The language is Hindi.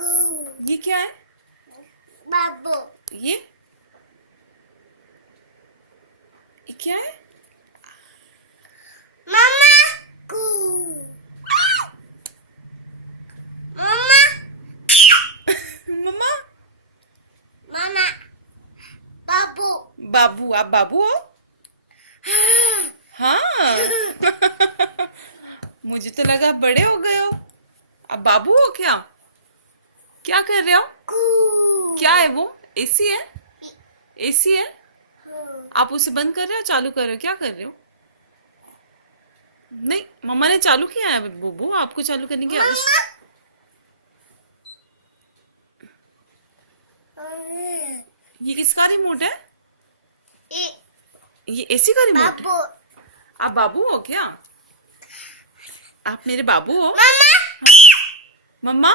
ये क्या है? बाबू। ये क्या है? मामा कू। मामा मम्मा। मामा बाबू। बाबू, आप बाबू हो? हाँ। मुझे तो लगा आप बड़े हो गए हो। आप बाबू हो क्या? क्या कर रहे हो? कू। क्या है वो? एसी है? एसी है? आप उसे बंद कर रहे हो, चालू कर रहे हो, क्या कर रहे हो? नहीं, मम्मा ने चालू किया है बुबू, आपको चालू करने की आवश्यकता। ये किसका रिमोट है? ये एसी का रिमोट है? बाबू। आप बाबू हो क्या? आप मेरे बाबू हो? मामा मम्मा।